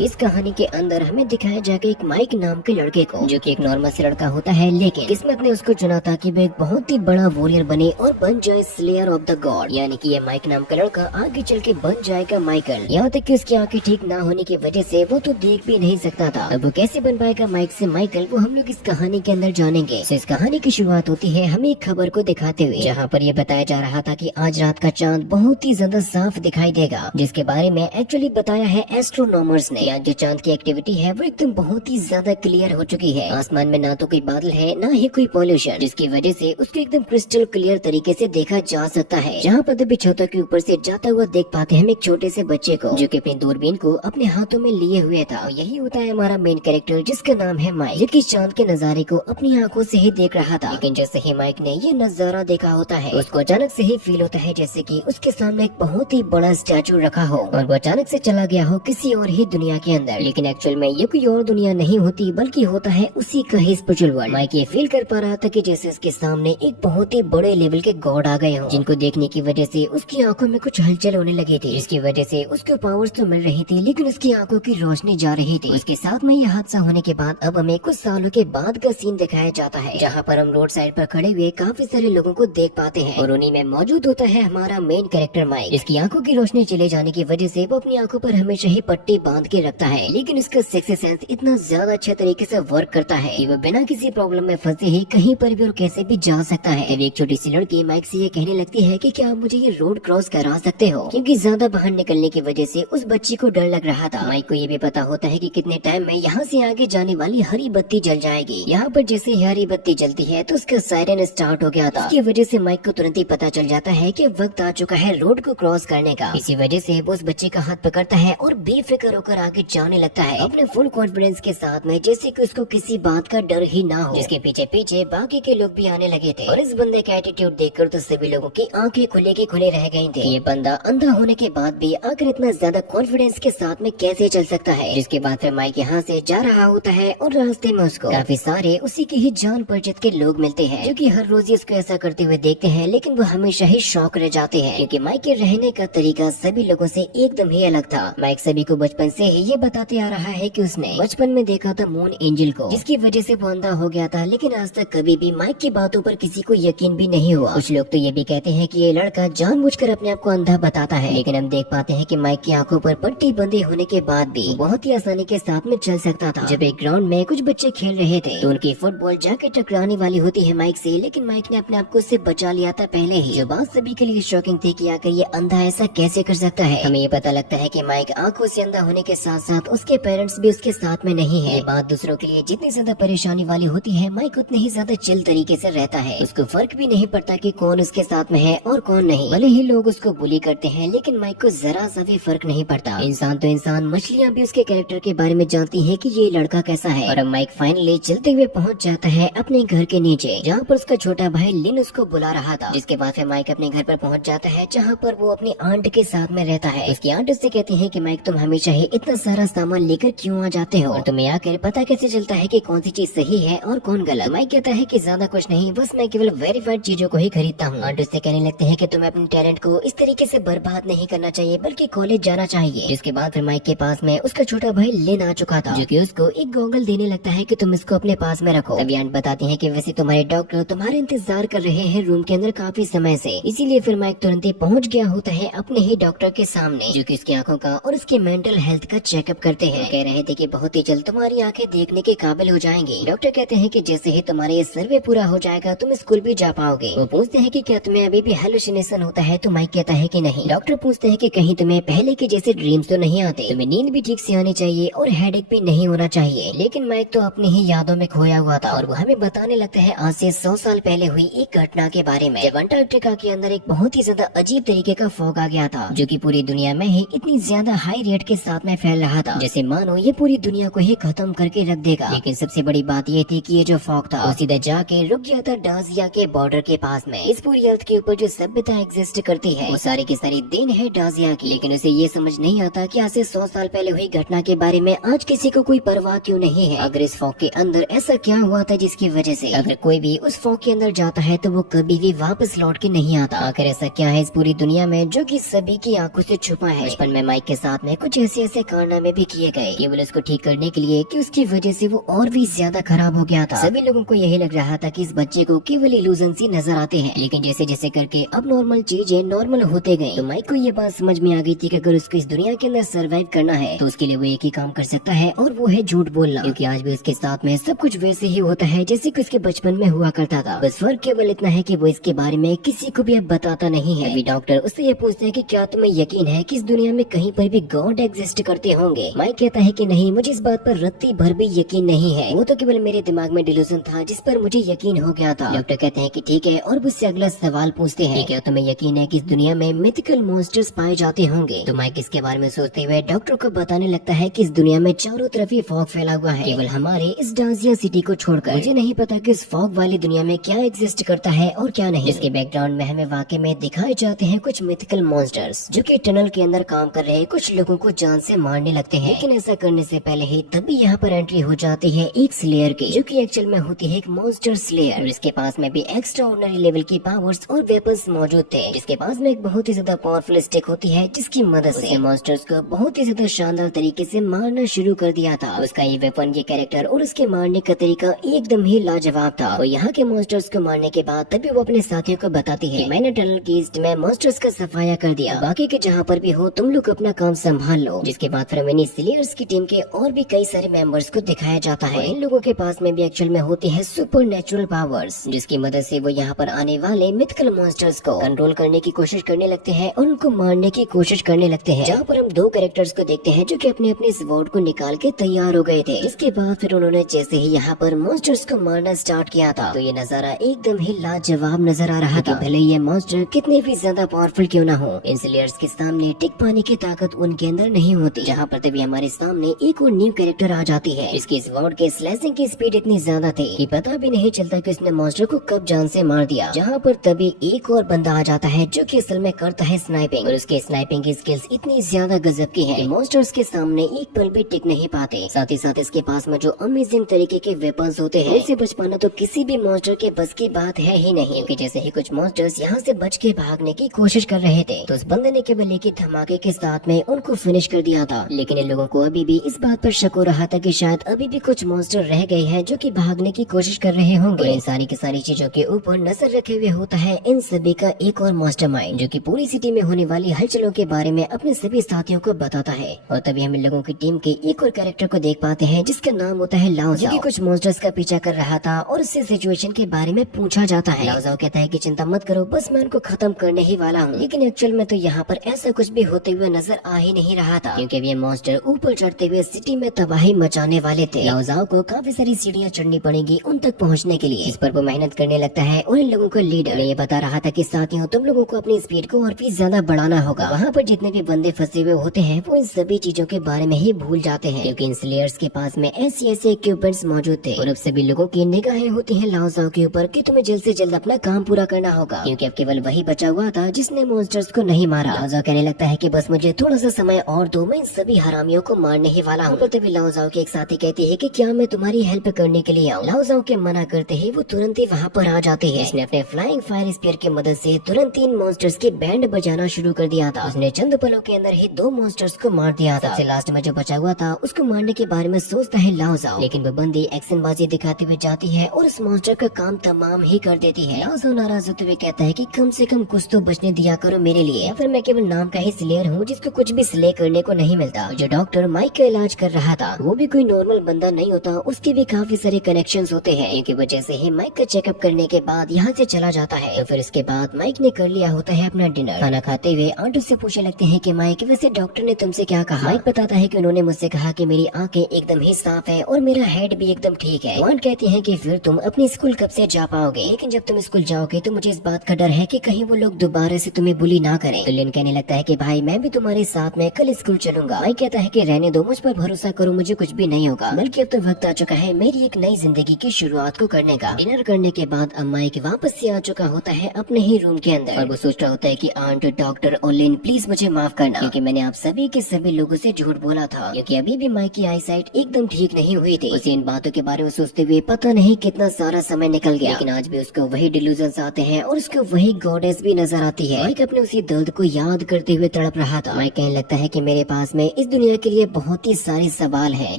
इस कहानी के अंदर हमें दिखाया जाएगा एक माइक नाम के लड़के को, जो कि एक नॉर्मल से लड़का होता है, लेकिन किस्मत ने उसको चुना था कि वो एक बहुत ही बड़ा वॉरियर बने और बन जाए स्लेयर ऑफ द गॉड। यानी कि ये माइक नाम का लड़का आगे चल के बन जाएगा माइकल। यहाँ तक कि उसकी आंखें ठीक ना होने की वजह से वो तो देख भी नहीं सकता था। अब वो कैसे बन पाएगा माइक से माइकल, वो हम लोग इस कहानी के अंदर जानेंगे। इस कहानी की शुरुआत होती है हमें एक खबर को दिखाते हुए, जहाँ पर ये बताया जा रहा था कि आज रात का चांद बहुत ही ज्यादा साफ दिखाई देगा, जिसके बारे में एक्चुअली बताया है एस्ट्रोनॉमर्स ने। आज जो चांद की एक्टिविटी है वो एकदम बहुत ही ज्यादा क्लियर हो चुकी है। आसमान में ना तो कोई बादल है ना ही कोई पॉल्यूशन, जिसकी वजह से उसको एकदम क्रिस्टल क्लियर तरीके से देखा जा सकता है। जहाँ पर भी छतों के ऊपर से जाता हुआ देख पाते हैं हम एक छोटे से बच्चे को, जो कि अपनी दूरबीन को अपने हाथों में लिए हुए था। यही होता है हमारा मेन कैरेक्टर, जिसका नाम है माइक, जो कि चांद के नजारे को अपनी आंखों से ही देख रहा था। लेकिन जैसे ही माइक ने ये नजारा देखा होता है, उसको अचानक से ही फील होता है जैसे कि उसके सामने एक बहुत ही बड़ा स्टैचू रखा हो और वो अचानक से चला गया हो किसी और ही दुनिया के अंदर। लेकिन एक्चुअल में ये कोई और दुनिया नहीं होती, बल्कि होता है उसी का ही स्पिरिचुअल वर्ल्ड। माइक ये फील कर पा रहा था कि जैसे उसके सामने एक बहुत ही बड़े लेवल के गॉड आ गए हो, जिनको देखने की वजह से उसकी आंखों में कुछ हलचल होने लगी थी, जिसकी वजह से उसको पावर्स तो मिल रही थी, लेकिन उसकी आंखों की रोशनी जा रही थी। उसके साथ में यह हादसा होने के बाद अब हमें कुछ सालों के बाद का सीन दिखाया जाता है, जहाँ पर हम रोड साइड पर खड़े हुए काफी सारे लोगों को देख पाते हैं और उन्हीं में मौजूद होता है हमारा मेन कैरेक्टर माइक। इसकी आंखों की रोशनी चले जाने की वजह से वो अपनी आंखों पर हमेशा ही पट्टी बांध के रखता है, लेकिन उसका सिक्स्थ सेंस इतना ज्यादा अच्छे तरीके से वर्क करता है कि वो बिना किसी प्रॉब्लम में फंसे ही कहीं पर भी और कैसे भी जा सकता है। एक छोटी सी लड़की माइक से ये कहने लगती है कि क्या आप मुझे ये रोड क्रॉस करा सकते हो, क्योंकि ज्यादा बाहर निकलने की वजह से उस बच्ची को डर लग रहा था। माइक को ये भी पता होता है कि कितने टाइम में यहाँ से आगे जाने वाली हरी बत्ती जल जाएगी। यहाँ पर जैसे ही हरी बत्ती जलती है तो उसका सायरन स्टार्ट हो गया था। इसकी वजह से माइक को तुरंत ही पता चल जाता है कि वक्त आ चुका है रोड को क्रॉस करने का। इसी वजह से वो उस बच्चे का हाथ पकड़ता है और बेफिक्र होकर आगे जाने लगता है अपने फुल कॉन्फिडेंस के साथ में, जैसे कि उसको किसी बात का डर ही ना हो। जिसके पीछे पीछे बाकी के लोग भी आने लगे थे और इस बंदे का एटीट्यूड देखकर तो सभी लोगों की आंखें खुले की खुले रह गई थी। ये बंदा अंधा होने के बाद भी आखिर इतना ज्यादा कॉन्फिडेंस के साथ में कैसे चल सकता है। जिसके बाद फिर माइक यहाँ से जा रहा होता है और रास्ते में उसको काफी सारे उसी के ही जान परिचित के लोग मिलते हैं, जो कि हर रोज ही उसको ऐसा करते हुए देखते हैं, लेकिन वो हमेशा ही शौक रह जाते हैं, क्योंकि माइक के रहने का तरीका सभी लोगों से एकदम ही अलग था। माइक सभी को बचपन से ही ये बताते आ रहा है कि उसने बचपन में देखा था मून एंजल को, जिसकी वजह से वो अंधा हो गया था, लेकिन आज तक कभी भी माइक की बातों पर किसी को यकीन भी नहीं हुआ। कुछ लोग तो ये भी कहते हैं कि ये लड़का जानबूझकर अपने आप को अंधा बताता है, लेकिन हम देख पाते हैं कि माइक की आंखों पर पट्टी बंधे होने के बाद भी बहुत ही आसानी के साथ में चल सकता था। जब एक ग्राउंड में कुछ बच्चे खेल रहे थे तो उनकी फुटबॉल जाके टकराने वाली होती है माइक से, लेकिन माइक ने अपने आप को उससे बचा लिया था पहले ही। जो बात सभी के लिए शॉकिंग थी कि आखिर ये अंधा ऐसा कैसे कर सकता है। हमें ये पता लगता है कि माइक आंखों से अंधा होने के साथ साथ उसके पेरेंट्स भी उसके साथ में नहीं है। ये बात दूसरों के लिए जितनी ज्यादा परेशानी वाली होती है, माइक उतने ही ज्यादा चिल तरीके से रहता है। उसको फर्क भी नहीं पड़ता कि कौन उसके साथ में है और कौन नहीं। भले ही लोग उसको बुली करते हैं, लेकिन माइक को जरा सा भी फर्क नहीं पड़ता। इंसान तो इंसान, मछलियाँ भी उसके कैरेक्टर के बारे में जानती है कि ये लड़का कैसा है। और अब माइक फाइनली चलते हुए पहुंच जाता है अपने घर के नीचे, जहाँ पर उसका छोटा भाई लिन उसको बुला रहा था। जिसके बाद फिर माइक अपने घर पर पहुंच जाता है, जहाँ पर वो अपनी आंट के साथ में रहता है। उसकी आंट उससे कहती है कि माइक तुम हमेशा ही इतना सारा सामान लेकर क्यों आ जाते हो, और तुम्हें आकर पता कैसे चलता है कि कौन सी चीज सही है और कौन गलत। माइक कहता है कि ज्यादा कुछ नहीं, बस मैं केवल वेरीफाइड चीजों को ही खरीदता हूँ। आंट उससे कहने लगते हैं कि तुम्हें अपने टैलेंट को इस तरीके से बर्बाद नहीं करना चाहिए, बल्कि कॉलेज जाना चाहिए। जिसके बाद फिर माइक के पास में उसका छोटा भाई लिन आ चुका था, जो कि उसको एक गॉगल देने लगता है कि तुम इसको अपने पास में रखो। तभी आंट बताती है कि वैसे तुम्हारे डॉक्टर तुम्हारे इंतजार कर रहे हैं रूम के अंदर काफी समय से, इसीलिए फिर माइक तुरंत ही पहुंच गया होता है अपने ही डॉक्टर के सामने, जो कि उसकी आंखों का और उसके मेंटल हेल्थ का चेकअप करते हैं। कह रहे थे कि बहुत ही जल्द तुम्हारी आंखें देखने के काबिल हो जाएंगी। डॉक्टर कहते हैं कि जैसे ही तुम्हारा ये सर्वे पूरा हो जाएगा तुम स्कूल भी जा पाओगे। वो पूछते हैं कि क्या तुम्हें अभी भी हेलुसिनेशन होता है, तो माइक कहता है कि नहीं। डॉक्टर पूछते हैं कि कहीं तुम्हें पहले के जैसे ड्रीम्स तो नहीं आते, तुम्हें नींद भी ठीक से आनी चाहिए और हेडेक भी नहीं होना चाहिए। लेकिन माइक तो अपनी ही यादों में खोया हुआ था और वो हमें बताने लगता है आज से 100 साल पहले हुई एक घटना के बारे में, जब अंटार्कटिका के अंदर एक बहुत ही ज्यादा अजीब तरीके का फॉग आ गया था, जो कि पूरी दुनिया में ही इतनी ज्यादा हाई रेट के साथ में फैल रहा था, जैसे मानो ये पूरी दुनिया को ही खत्म करके रख देगा। लेकिन सबसे बड़ी बात ये थी कि ये जो फॉग था वो सीधा जाके रुक गया था डाजिया के बॉर्डर के पास में। इस पूरी अर्थ के ऊपर जो सभ्यता एग्जिस्ट करती है वो सारी की सारी देन है डाजिया की, लेकिन उसे ये समझ नहीं आता कि आज से 100 साल पहले हुई घटना के बारे में आज किसी को कोई परवाह क्यों नहीं है। अगर इस फॉग के अंदर ऐसा क्या हुआ था जिसकी वजह से अगर कोई भी उस फॉग के अंदर जाता है तो वो कभी भी वापस लौट के नहीं आता। आखिर ऐसा क्या है इस पूरी दुनिया में जो कि सभी की आंखों से छुपा है। बचपन में माइक के साथ में कुछ ऐसे कांड कारनामे भी किए गए केवल उसको ठीक करने के लिए कि उसकी वजह से वो और भी ज्यादा खराब हो गया था। सभी लोगों को यही लग रहा था कि इस बच्चे को केवल इल्यूजन सी नजर आते हैं, लेकिन जैसे जैसे करके अब नॉर्मल चीजें नॉर्मल होते गए तो माइक को ये बात समझ में आ गई थी कि अगर उसको इस दुनिया के अंदर सर्वाइव करना है तो उसके लिए वो एक ही काम कर सकता है और वो है झूठ बोलना, क्योंकि आज भी उसके साथ में सब कुछ वैसे ही होता है जैसे कि उसके बचपन में हुआ करता था। बस फर्क केवल इतना है कि वो इसके बारे में किसी को भी अब बताता नहीं है। अभी डॉक्टर उससे ये पूछते हैं कि क्या तुम्हें यकीन है कि इस दुनिया में कहीं पर भी गॉड एग्जिस्ट करते होंगे। माइक कहता है कि नहीं, मुझे इस बात पर रत्ती भर भी यकीन नहीं है, वो तो केवल मेरे दिमाग में डिल्यूजन था जिस पर मुझे यकीन हो गया था। डॉक्टर कहते हैं कि ठीक है और उससे अगला सवाल पूछते हैं, क्या तुम्हें यकीन है कि इस दुनिया में मिथिकल मॉन्स्टर्स पाए जाते होंगे। तो माइक इसके बारे में सोचते हुए डॉक्टर को बताने लगता है कि इस दुनिया में चारों तरफ ही फॉग फैला हुआ है, केवल हमारे इस डांसिया सिटी को छोड़कर। मुझे नहीं पता कि इस फॉग वाली दुनिया में क्या एग्जिस्ट करता है और क्या नहीं। इसके बैकग्राउंड में हमें वाकई में दिखाए जाते हैं कुछ मिथिकल मॉन्स्टर्स जो कि टनल के अंदर काम कर रहे कुछ लोगों को जान से मारने लगते हैं, लेकिन ऐसा करने से पहले ही तभी यहाँ पर एंट्री हो जाती है एक स्लेयर की, जो कि एक्चुअल में होती है एक मॉन्स्टर स्लेयर। और इसके पास में भी एक्स्ट्रा ऑर्डिनरी लेवल की पावर्स और वेपन्स मौजूद थे, जिसके पास में एक बहुत ही ज्यादा पावरफुल स्टिक होती है जिसकी मदद से मॉन्स्टर्स को बहुत ही ज्यादा शानदार तरीके से मारना शुरू कर दिया था। उसका ये वेपन, ये कैरेक्टर और उसके मारने का तरीका एकदम ही लाजवाब था। और यहाँ के मॉन्स्टर्स को मारने के बाद तभी वो अपने साथियों को बताती है, मैंने टनल की ईस्ट में मॉन्स्टर्स का सफाया कर दिया, बाकी के जहाँ पर भी हो तुम लोग अपना काम संभाल लो। जिसके बाद फिर मिनी स्लेयर्स की टीम के और भी कई सारे मेंबर्स को दिखाया जाता है। इन लोगों के पास में भी एक्चुअल में होती है सुपर नेचुरल पावर्स, जिसकी मदद से वो यहाँ पर आने वाले मिथिकल मॉन्स्टर्स को कंट्रोल करने की कोशिश करने लगते हैं और उनको मारने की कोशिश करने लगते हैं। जहाँ पर हम दो कैरेक्टर्स को देखते हैं जो कि अपने अपने स्वॉर्ड को निकाल के तैयार हो गए थे। इसके बाद फिर उन्होंने जैसे ही यहाँ पर मॉन्स्टर्स को मारना स्टार्ट किया था तो ये नजारा एकदम ही लाजवाब नजर आ रहा था। भले ये मॉन्स्टर कितने भी ज्यादा पावरफुल क्यों ना हो, इन स्लेयर्स के सामने टिक पाने की ताकत उनके अंदर नहीं होती। जहाँ पर तभी हमारे सामने एक और न्यू कैरेक्टर आ जाती है। इसके स्वॉर्ड के स्लाइसिंग की स्पीड इतनी ज्यादा थी कि पता भी नहीं चलता कि उसने मॉन्स्टर को कब जान से मार दिया। जहाँ पर तभी एक और बंदा आ जाता है जो कि असल में करता है स्नाइपिंग, और उसके स्नाइपिंग की स्किल्स इतनी ज्यादा गजब की है कि मॉन्स्टर्स के सामने एक पल भी टिक नहीं पाते। साथ ही साथ इसके पास में जो अमेजिंग तरीके के वेपन्स होते हैं उसे बच पाना तो किसी भी मॉन्स्टर के बस की बात है ही नहीं, क्योंकि जैसे ही कुछ मॉन्स्टर्स यहाँ से बच के भागने की कोशिश कर रहे थे तो उस बंदे ने केवल एक ही धमाके के साथ में उनको फिनिश कर दिया था। लेकिन इन लोगों को अभी भी इस बात पर शक हो रहा था कि शायद अभी भी कुछ मॉन्स्टर रह गए हैं जो कि भागने की कोशिश कर रहे होंगे। इन सारी की सारी चीजों के ऊपर नजर रखे हुए होता है इन सभी का एक और मास्टरमाइंड, जो कि पूरी सिटी में होने वाली हलचलों के बारे में अपने सभी साथियों को बताता है। और तभी हम इन लोगों की टीम के एक और कैरेक्टर को देख पाते हैं जिसका नाम होता है लाओ, जो कि कुछ मॉन्स्टर्स का पीछा कर रहा था और उससे सिचुएशन के बारे में पूछा जाता है। लाओ कहता है कि चिंता मत करो, बस मैं उनको खत्म करने ही वाला हूँ। लेकिन एक्चुअल में तो यहाँ पर ऐसा कुछ भी होते हुए नजर आ ही नहीं रहा था, क्योंकि ये मॉन्स्टर ऊपर चढ़ते हुए सिटी में तबाही मचाने वाले थे। लाओ को काफी सारी सीढ़ियाँ चढ़नी पड़ेगी उन तक पहुँचने के लिए, इस पर वो मेहनत करने लगता है। और इन लोगों को लीडर ये बता रहा था कि साथियों तुम लोगों को अपनी स्पीड को और भी ज्यादा बढ़ाना होगा। वहाँ पर जितने भी बंदे फंसे हुए होते हैं वो इन सभी चीजों के बारे में ही भूल जाते हैं, क्योंकि इन स्लेयर्स के पास में ऐसे इक्विपमेंट्स मौजूद थे। और अब सभी लोगों की निगाहें होती हैं लाओ के ऊपर कि तुम्हें जल्द से जल्द अपना काम पूरा करना होगा, क्योंकि अब केवल वही बचा हुआ था जिसने मॉन्स्टर्स को नहीं मारा। लाओ कहने लगता है कि बस मुझे थोड़ा सा समय और दो, मैं इन सभी हरामियों को मारने ही वाला हूँ। तभी लाओ के एक साथी कहती है कि क्या मैं तुम्हारी हेल्प करने के लिए आऊँ। लाओ के मना करते ही वो तुरंत ही वहाँ पर आ जाती है। उसने अपने फ्लाइंग फायर स्पीयर की मदद से तुरंत 3 मॉन्स्टर्स की बैंड बजाना शुरू कर दिया था। उसने चंद पलों के अंदर ही 2 मॉन्स्टर्स को मार दिया था। सबसे लास्ट में जो बचा हुआ था उसको मारने के बारे में सोचता है लाओ, लेकिन वो बंदी एक्शन बाजी दिखाते हुए जाती है और उस मॉन्स्टर का काम तमाम ही कर देती है। लाओ नाराज होते हुए कहता है कि कम से कम कुछ तो बचने दिया करो मेरे लिए, या फिर मैं केवल नाम का ही स्लेयर हूँ जिसको कुछ भी स्ले करने को नहीं मिलता। जो डॉक्टर माइक का इलाज कर रहा था वो भी कोई नॉर्मल बंदा नहीं होता, उसके भी काफी सारे कनेक्शंस होते हैं, क्योंकि वजह से ही माइक का चेकअप करने के बाद यहाँ से चला जाता है। तो फिर इसके बाद माइक ने कर लिया होता है अपना डिनर। खाना खाते हुए आंट उससे पूछने लगते हैं कि माइक वैसे डॉक्टर ने तुमसे क्या कहा। माइक बताता है कि उन्होंने मुझसे कहा कि मेरी आंखें एकदम ही साफ है और मेरा हेड भी एकदम ठीक है। आंट कहती है कि फिर तुम अपनी स्कूल कब से जा पाओगे, लेकिन जब तुम स्कूल जाओगे तो मुझे इस बात का डर है कि कहीं वो लोग दोबारा से तुम्हें बुली ना करें। तो लिन कहने लगता है कि भाई मैं भी तुम्हारे साथ में कल स्कूल चलूंगा। माइक कहता है कि रहने दो, मुझ पर भरोसा करो, मुझे कुछ भी नहीं होगा, बल्कि अब तो वक्त आ चुका है मेरी एक नई जिंदगी की शुरुआत को करने का। डिनर करने के बाद अब माइक वापस से आ चुका होता है अपने ही रूम के अंदर और वो सोच रहा होता है कि आंट, डॉक्टर और लिन प्लीज मुझे माफ करना, क्योंकि मैंने आप सभी के सभी लोगों से झूठ बोला था, क्योंकि अभी भी माइक की आईसाइट एकदम ठीक नहीं हुई थी। उसे इन बातों के बारे में सोचते हुए पता नहीं कितना सारा समय निकल गया, लेकिन आज भी उसको वही डिल्यूजन्स आते हैं और उसको वही गॉडेस भी नजर आती है। माइक अपने उसी दर्द को याद करते हुए तड़प रहा था। माइक कहने लगता है कि मेरे पास में इस दुनिया के लिए बहुत ही सारे सवाल हैं,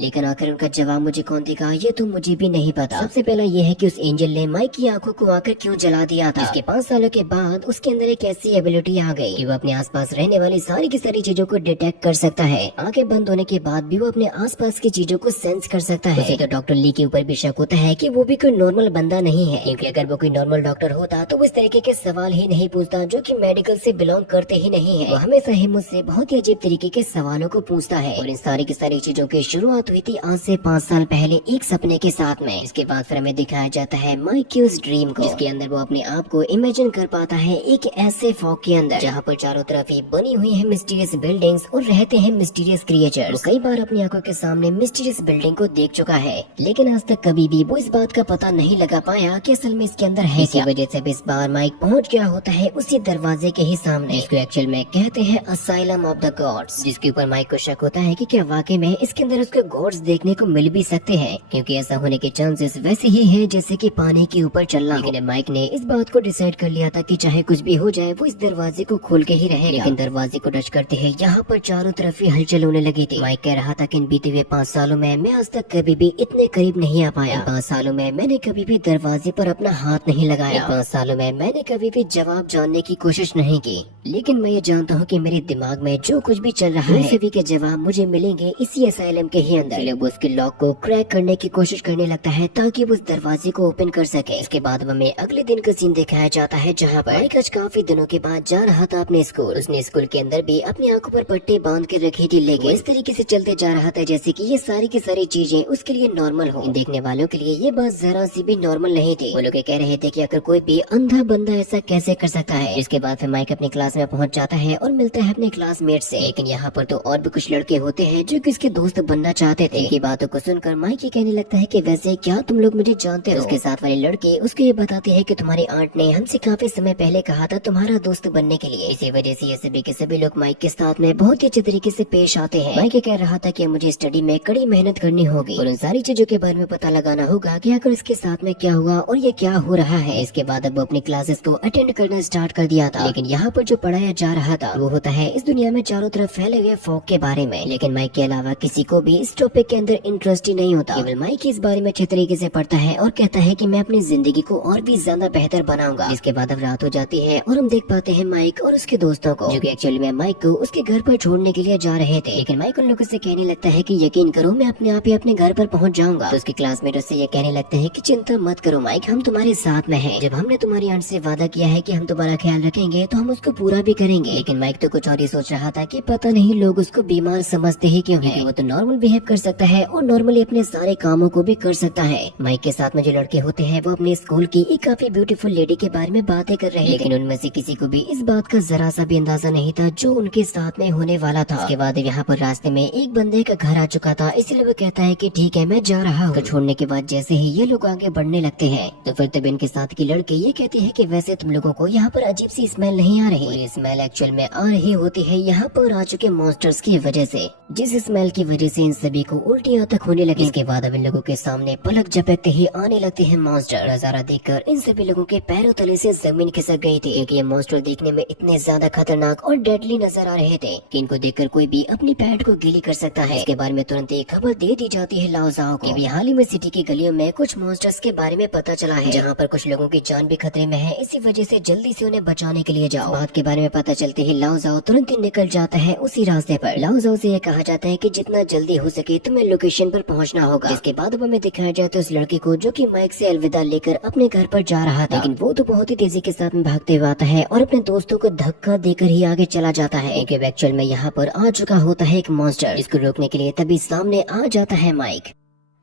लेकिन आखिर उनका जवाब मुझे कौन देगा ये तो मुझे भी नहीं पता। सबसे पहला ये है कि उस एंजल ने माइक की आंखों को आकर क्यों जला दिया था। इसके 5 सालों के बाद उसके अंदर एक ऐसी एबिलिटी आ गई कि वो अपने आसपास रहने वाली सारी की सारी चीजों को डिटेक्ट कर सकता है। आंखें बंद होने के बाद भी वो अपने आसपास की चीजों को सेंस कर सकता है। उसे तो डॉक्टर ली के ऊपर भी शक होता है कि वो भी कोई नॉर्मल बंदा नहीं है, क्योंकि अगर वो कोई नॉर्मल डॉक्टर होता तो वो इस तरीके के सवाल ही नहीं पूछता जो कि मेडिकल से बिलोंग करते ही नहीं है। वो हमेशा ही मुझसे बहुत ही अजीब तरीके के सवालों को पूछता है। और इन सारी की सारी चीजों की शुरुआत हुई थी आज से 5 साल पहले एक सपने के साथ में। इसके बाद फिर हमें दिखाया जाता है माइक की उस ड्रीम को, जिसके अंदर वो अपने आप को इमेजिन कर पाता है एक ऐसे फॉग के अंदर जहाँ पर चारों तरफ ही बनी हुई है मिस्टीरियस बिल्डिंग्स और रहते हैं मिस्टीरियस क्रिएचर्स। वो कई बार अपनी आंखों के सामने मिस्टीरियस बिल्डिंग को देख चुका है, लेकिन आज तक कभी भी वो इस बात का पता नहीं लगा पाया कि असल में इसके अंदर है क्या। इसी वजह से इस बार माइक पहुंच गया होता है उसी दरवाजे के ही सामने, जिसको एक्चुअल में कहते हैं असाइलम ऑफ द गॉड्स। जिसके ऊपर माइक को शक होता है कि क्या वाकई में इसके अंदर उसको गॉड्स देखने को मिल भी सकते हैं, क्योंकि ऐसा होने के चांसेस वैसे ही है जैसे कि पानी के ऊपर चलना। लेकिन माइक ने इस बात को डिसाइड कर लिया था कि चाहे कुछ भी हो जाए वो इस दरवाजे को खोल के ही रहेगा। लेकिन दरवाजे को टच करते हैं यहाँ पर चारों तरफ ही हलचल होने लगी थी। माइक कह रहा था कि इन बीते हुए 5 सालों में मैं आज तक कभी भी इतने करीब नहीं आ पाया। 5 सालों में मैंने कभी भी दरवाजे पर अपना हाथ नहीं लगाया। 5 सालों में मैंने कभी भी जवाब जानने की कोशिश नहीं की, लेकिन मैं ये जानता हूँ कि मेरे दिमाग में जो कुछ भी चल रहा है सभी के जवाब मुझे मिलेंगे इसी असाइलम के ही अंदर। वो उसके लॉक को क्रैक करने की कोशिश करने लगता है ताकि वो उस दरवाजे को ओपन कर सके। इसके बाद हमें अगले दिन का सीन दिखाया जाता है जहाँ पर माइक आज काफी दिनों के बाद जा रहा था अपने स्कूल। उसने स्कूल के अंदर भी अपनी आंखों पर पट्टी बांध कर रखी थी, लेकिन इस तरीके से चलते जा रहा था जैसे कि ये सारी की सारी चीजें उसके लिए नॉर्मल हो। देखने वालों के लिए ये बात जरा सी भी नॉर्मल नहीं थी। वो लोग कह रहे थे कि अगर कोई भी अंधा बंदा ऐसा कैसे कर सकता है। इसके बाद फिर माइक अपनी क्लास में पहुंच जाता है और मिलता है अपने क्लासमेट से। लेकिन यहाँ पर तो और भी कुछ लड़के होते हैं जो कि उसके दोस्त बनना चाहते थे। इनकी बातों को सुनकर माइक ये कहने लगता है कि वैसे क्या तुम लोग मुझे जानते हो। उसके साथ वाले लड़के उसको ये बताते हैं कि तुम्हारी आंट ने हमसे काफी समय पहले कहा था तुम्हारा दोस्त बनने के लिए। इसी वजह से ये सभी के सभी लोग माइक के साथ में बहुत ही अच्छे तरीके से पेश आते हैं। माइक ये कह रहा था कि मुझे स्टडी में कड़ी मेहनत करनी होगी और उन सारी चीजों के बारे में पता लगाना होगा कि आखिर इसके साथ में क्या हुआ और ये क्या हो रहा है। इसके बाद अब वो अपनी क्लासेस को अटेंड करना स्टार्ट कर दिया था। लेकिन यहाँ पर जो पढ़ाया जा रहा था वो होता है इस दुनिया में चारों तरफ फैले हुए फॉग के बारे में। लेकिन माइक के अलावा किसी को भी इस टॉपिक के अंदर इंटरेस्ट ही नहीं होता। केवल माइक इस बारे में अच्छे तरीके से पढ़ता है और कहता है कि मैं अपनी जिंदगी को और भी ज्यादा बेहतर बनाऊंगा। इसके बाद अब रात हो जाती है और हम देख पाते हैं माइक और उसके दोस्तों को, जो कि एक्चुअली में माइक को उसके घर पर छोड़ने के लिए जा रहे थे। लेकिन माइक उन लोगों से कहने लगता है कि यकीन करो मैं अपने आप ही अपने घर पर पहुंच जाऊंगा। तो उसके क्लासमेट उससे ये कहने लगते हैं कि चिंता मत करो माइक, हम तुम्हारे साथ में हैं। जब हमने तुम्हारी आंट से वादा किया है कि हम तुम्हारा ख्याल रखेंगे तो हम उसको पूरा भी करेंगे। लेकिन माइक तो कुछ और ही सोच रहा था कि पता नहीं लोग उसको बीमार समझते ही क्यों है। वो तो नॉर्मल बिहेव कर सकता है और नॉर्मली अपने सारे कामों को भी कर सकता है। माइक के साथ में जो लड़के होते हैं वो अपने स्कूल की एक काफी ब्यूटीफुल लेडी के बारे में बातें कर रहे हैं, लेकिन उनमें से किसी को भी इस बात का जरा सा भी अंदाजा नहीं था जो उनके साथ में होने वाला था। उसके बाद यहाँ पर रास्ते में एक बंदे का घर आ चुका था, इसलिए वो कहता है कि ठीक है मैं जा रहा हूँ। छोड़ने के बाद जैसे ही ये लोग आगे बढ़ने लगते हैं तो फिर तब इनके साथ के लड़के ये कहते हैं कि वैसे तुम लोगों को यहाँ पर अजीब सी स्मेल नहीं आ रही। ये स्मेल एक्चुअल में आ रही होती है यहाँ पर आ चुके मॉन्स्टर्स की वजह से, जिस स्मेल की वजह से इन सभी को उल्टियाँ तक होने लगी। इसके बाद अब इन लोगों के सामने पलक झपकते ही आने लगते हैं मॉन्स्टर। नजारा देखकर इन सभी लोगों के पैरों तले से जमीन खिसक गई थी, क्योंकि ये मॉन्स्टर देखने में इतने ज्यादा खतरनाक और डेडली नजर आ रहे थे कि इनको देखकर कोई भी अपनी पैंट को गीली कर सकता है। इसके बारे में तुरंत एक खबर दे दी जाती है लाओ जाओ को। हाल ही में सिटी की गलियों में कुछ मॉन्स्टर्स के बारे में पता चला है, जहाँ पर कुछ लोगों की जान भी खतरे में है। इसी वजह से जल्दी से उन्हें बचाने के लिए जाओ। बात के बारे में पता चलते ही लाओ जाओ तुरंत ही निकल जाता है उसी रास्ते पर। लाओ जाओ से ये कहा जाता है कि जितना जल्दी हो सके तुम्हें लोकेशन पर पहुंचना होगा। इसके बाद अब हमें दिखाया जाता है उस लड़के को जो कि माइक से अलविदा लेकर अपने घर पर जा रहा था, लेकिन वो तो बहुत ही तेजी के साथ में भागते हुए आता है और अपने दोस्तों को धक्का देकर ही आगे चला जाता है। एक्चुअल में यहाँ पर आ चुका होता है एक मॉन्स्टर, जिसको रोकने के लिए तभी सामने आ जाता है माइक।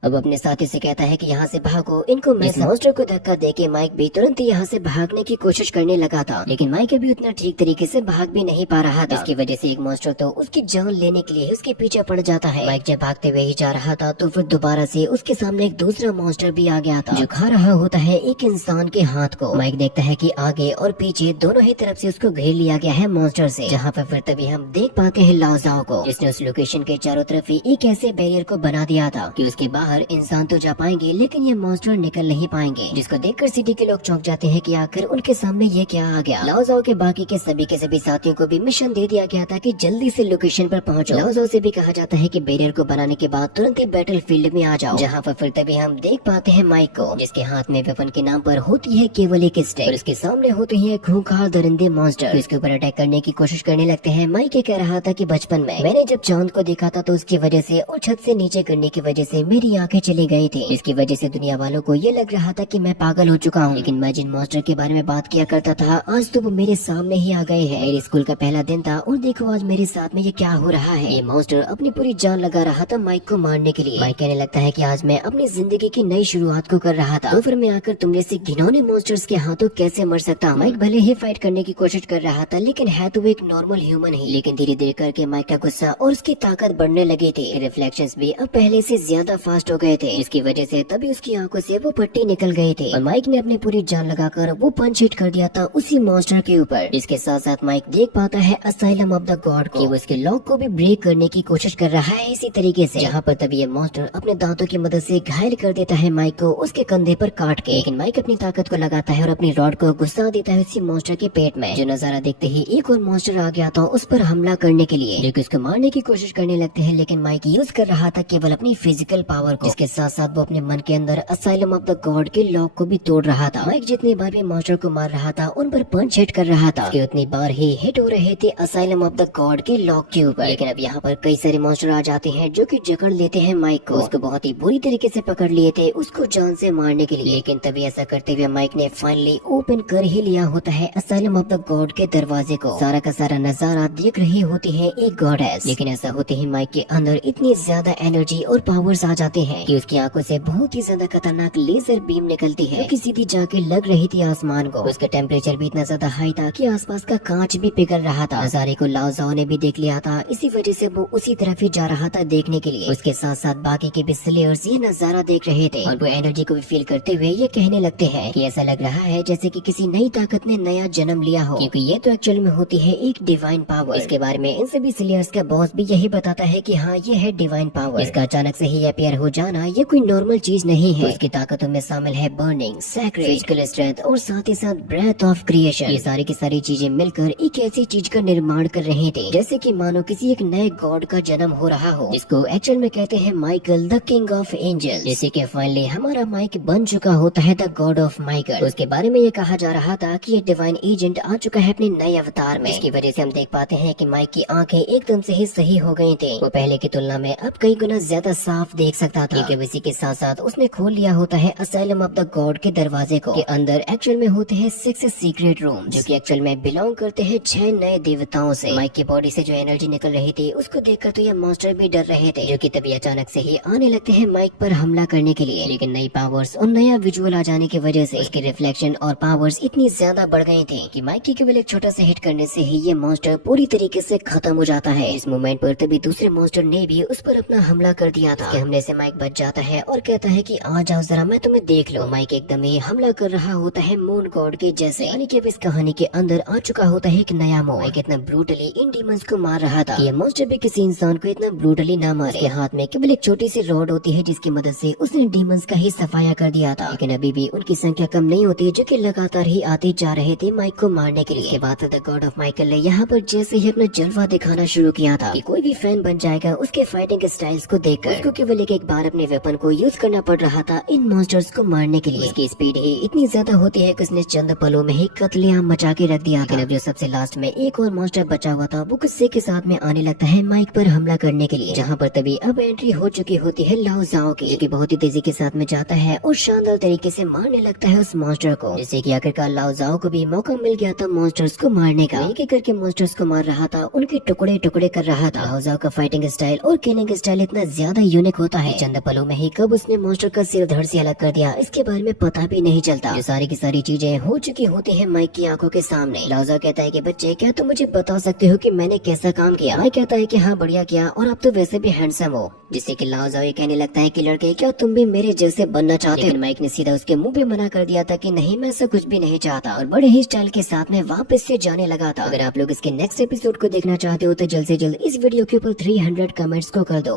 अब अपने साथी से कहता है कि यहाँ से भागो, इनको मैं। मॉन्स्टर को धक्का देके माइक भी तुरंत ही यहाँ से भागने की कोशिश करने लगा था, लेकिन माइक अभी उतना ठीक तरीके से भाग भी नहीं पा रहा था। इसकी वजह से एक मॉन्स्टर तो उसकी जान लेने के लिए उसके पीछे पड़ जाता है। माइक जब भागते हुए ही जा रहा था तो फिर दोबारा से उसके सामने एक दूसरा मॉन्स्टर भी आ गया था, जो खा रहा होता है एक इंसान के हाथ को। माइक देखता है कि आगे और पीछे दोनों ही तरफ से उसको घेर लिया गया है मॉन्स्टर से, जहाँ पर फिर तभी हम देख पाते हैं लाओ जाओ को, जिसने उस लोकेशन के चारों तरफ ही एक ऐसे बैरियर को बना दिया था कि उसके बाहर बाहर इंसान तो जा पाएंगे लेकिन ये मॉन्स्टर निकल नहीं पाएंगे, जिसको देखकर सिटी के लोग चौंक जाते हैं कि आखिर उनके सामने ये क्या आ गया। लाओ जाओ के बाकी के सभी साथियों को भी मिशन दे दिया गया था कि जल्दी से लोकेशन पर पहुंचो। लाओ जाओ से भी कहा जाता है कि बैरियर को बनाने के बाद तुरंत ही बैटल फील्ड में आ जाओ, जहाँ पर फिर तभी हम देख पाते हैं माइक को, जिसके हाथ में वेपन के नाम पर होती है केवल एक स्टिक और उसके सामने होते हैं खूंखार दरिंदे मॉन्स्टर। इसके ऊपर अटैक करने की कोशिश करने लगते हैं। माइक ये कह रहा था कि बचपन में मैंने जब चांद को देखा था तो उसकी वजह से और छत से नीचे गिरने की वजह से मेरी आंखें चली गई थी। इसकी वजह से दुनिया वालों को ये लग रहा था कि मैं पागल हो चुका हूँ। लेकिन मैं जिन मॉन्स्टर के बारे में बात किया करता था आज तो वो मेरे सामने ही आ गए हैं। मेरे स्कूल का पहला दिन था और देखो आज मेरे साथ में ये क्या हो रहा है। ये मॉन्स्टर अपनी पूरी जान लगा रहा था माइक को मारने के लिए। माइक कहने लगता है कि आज मैं अपनी जिंदगी की नई शुरुआत को कर रहा था, तो फिर मैं आकर तुम जैसे घिनौने मॉन्स्टर्स के हाथों कैसे मर सकता हूँ। माइक भले ही फाइट करने की कोशिश कर रहा था लेकिन है तो वो एक नॉर्मल ह्यूमन ही। लेकिन धीरे धीरे करके माइक का गुस्सा और उसकी ताकत बढ़ने लगी थी। रिफ्लेक्शंस भी अब पहले से ज्यादा फास्ट हो गए थे। इसकी वजह से तभी उसकी आंखों से वो पट्टी निकल गई थी और माइक ने अपनी पूरी जान लगाकर वो पंच हिट कर दिया था उसी मॉन्स्टर के ऊपर। इसके साथ साथ माइक देख पाता है असाइलम ऑफ द गॉड को, वो उसके लॉक को भी ब्रेक करने की कोशिश कर रहा है इसी तरीके से, जहाँ पर तभी ये मॉन्स्टर अपने दांतों की मदद से घायल कर देता है माइक को उसके कंधे पर काट के। लेकिन माइक अपनी ताकत को लगाता है और अपनी रॉड को घुसा देता है उसी मॉन्स्टर के पेट में। जो नजारा देखते ही एक और मॉन्स्टर आ गया था उस पर हमला करने के लिए, जो कि उसको मारने की कोशिश करने लगते हैं। लेकिन माइक यूज कर रहा था केवल अपनी फिजिकल पावर को, जिसके साथ साथ वो अपने मन के अंदर असाइलम ऑफ द गॉड के लॉक को भी तोड़ रहा था। माइक जितनी बार भी मॉन्स्टर को मार रहा था उन पर पंच हिट कर रहा था, उतनी बार ही हिट हो रहे थे असाइलम ऑफ द गॉड के लॉक के ऊपर। लेकिन अब यहाँ पर कई सारे मॉन्स्टर आ जाते हैं जो कि जकड़ लेते हैं माइक को। उसको बहुत ही बुरी तरीके से पकड़ लिए थे उसको जान से मारने के लिए। लेकिन तभी ऐसा करते हुए माइक ने फाइनली ओपन कर ही लिया होता है असाइलम ऑफ द गॉड के दरवाजे को। सारा का सारा नजारा देख रही होती है एक गॉडेस। लेकिन ऐसा होते ही माइक के अंदर इतनी ज्यादा एनर्जी और पावर्स आ जाते हैं कि उसकी आंखों से बहुत ही ज्यादा खतरनाक लेजर बीम निकलती है, जो सीधी जाके लग रही थी आसमान को। उसका टेम्परेचर भी इतना ज्यादा हाई था कि आसपास का कांच भी पिघल रहा था। नजारे को लाओ जाओ ने भी देख लिया था, इसी वजह से वो उसी तरफ ही जा रहा था देखने के लिए। उसके साथ साथ बाकी के भी स्लेयर्स ये नजारा देख रहे थे और वो एनर्जी को भी फील करते हुए ये कहने लगते हैं कि ऐसा लग रहा है जैसे कि किसी नई ताकत ने नया जन्म लिया हो, क्योंकि ये तो एक्चुअल में होती है एक डिवाइन पावर। इसके बारे में इन सभी स्लेयर्स का बॉस भी यही बताता है कि हाँ ये है डिवाइन पावर। इसका अचानक से ही अपीयर हो जाना ये कोई नॉर्मल चीज नहीं है। इसकी ताकतों में शामिल है बर्निंग, सैक्रेड, फिजिकल स्ट्रेंथ और साथ ही साथ ब्रेथ ऑफ क्रिएशन। ये सारी की सारी चीजें मिलकर एक ऐसी चीज का निर्माण कर रहे थे जैसे कि मानो किसी एक नए गॉड का जन्म हो रहा हो, जिसको एक्चुअल में कहते हैं Michael the king of angels. जैसे कि फाइनली हमारा माइक बन चुका होता है द गॉड ऑफ माइकल। उसके बारे में ये कहा जा रहा था कि ये डिवाइन एजेंट आ चुका है अपने नए अवतार में। इसकी वजह से हम देख पाते हैं कि माइक की आंखें एकदम से ही सही हो गई थी। वो पहले की तुलना में अब कई गुना ज्यादा साफ देख सकता था। इसी के साथ साथ उसने खोल लिया होता है असाइलम ऑफ द गॉड के दरवाजे को। के अंदर एक्चुअल में होते हैं 6 सीक्रेट रूम, जो कि एक्चुअल में बिलोंग करते हैं 6 नए देवताओं से। माइक की बॉडी से जो एनर्जी निकल रही थी उसको देखकर तो ये मॉन्स्टर भी डर रहे थे, जो कि तभी अचानक से ही आने लगते हैं माइक पर हमला करने के लिए। लेकिन नई पावर्स और नया विजुअल आ जाने की वजह से उसके रिफ्लेक्शन और पावर्स इतनी ज्यादा बढ़ गई थी कि माइक की केवल एक छोटा सा हिट करने से ही ये मॉन्स्टर पूरी तरीके से खत्म हो जाता है। इस मोमेंट पर तभी दूसरे मॉन्स्टर ने भी उस पर अपना हमला कर दिया था। हमले से माइक बच जाता है और कहता है कि आ जाओ जरा मैं तुम्हें देख लो। माइक एकदम ही हमला कर रहा होता है मून गॉड के जैसे, यानी कि अब इस कहानी के अंदर आ चुका होता है एक नया मोह। माइक इतना ब्रूटली इन डीमंस को मार रहा था कि ये मॉन्स्टर भी किसी इंसान को इतना ब्रूटली ना मारे। उसके हाथ में केवल एक छोटी सी रॉड होती है जिसकी मदद से उसने डीमंस का ही सफाया कर दिया था। लेकिन अभी भी उनकी संख्या कम नहीं होती, जो कि लगातार ही आते जा रहे थे माइक को मारने के लिए। इसके बाद द गॉड ऑफ माइकल ने यहाँ पर जैसे ही अपना जलवा दिखाना शुरू किया था कि कोई भी फैन बन जाएगा उसके फाइटिंग स्टाइल्स को देखकर। उसको केवल एक बार अपने वेपन को यूज करना पड़ रहा था इन मॉन्स्टर्स को मारने के लिए। इसकी स्पीड ही इतनी ज्यादा होती है कि उसने चंद पलों में ही कत्लेआम मचा के रख दिया था। जो सबसे लास्ट में एक और मॉन्स्टर बचा हुआ था वो गुस्से के साथ में आने लगता है माइक पर हमला करने के लिए, जहाँ पर तभी अब एंट्री हो चुकी होती है लाओ जाओ की, जो कि बहुत ही तेजी के साथ में जाता है और शानदार तरीके से मारने लगता है उस मॉन्स्टर को। जिससे कि आखिरकार लाओ जाओ को भी मौका मिल गया था मॉन्स्टर्स को मारने का। एक एक करके मॉन्स्टर्स को मार रहा था, उनके टुकड़े टुकड़े कर रहा था। लाओ जाओ का फाइटिंग स्टाइल और किलिंग स्टाइल इतना ज्यादा यूनिक होता है, चंद पलों में ही कब उसने मॉन्स्टर का सिर धड़ से अलग कर दिया इसके बारे में पता भी नहीं चलता। ये सारी की सारी चीजें हो चुकी होती है माइक की आंखों के सामने। लाओ जाओ कहता है कि बच्चे क्या तुम मुझे बता सकते हो कि मैंने कैसा काम किया? माइक कहता है कि हाँ बढ़िया किया और आप तो वैसे भी हैंडसम हो। जिससे कि लाओ जाओ ये कहने लगता है कि लड़के क्या तुम भी मेरे जैसे बनना चाहते हो? माइक ने सीधा उसके मुंह पे मना कर दिया था कि नहीं मैं ऐसा कुछ भी नहीं चाहता, और बड़े ही स्टाइल के साथ में वापस से जाने लगा था। अगर आप लोग इसके नेक्स्ट एपिसोड को देखना चाहते हो तो जल्द से जल्द इस वीडियो के ऊपर 300 कमेंट्स को कर दो।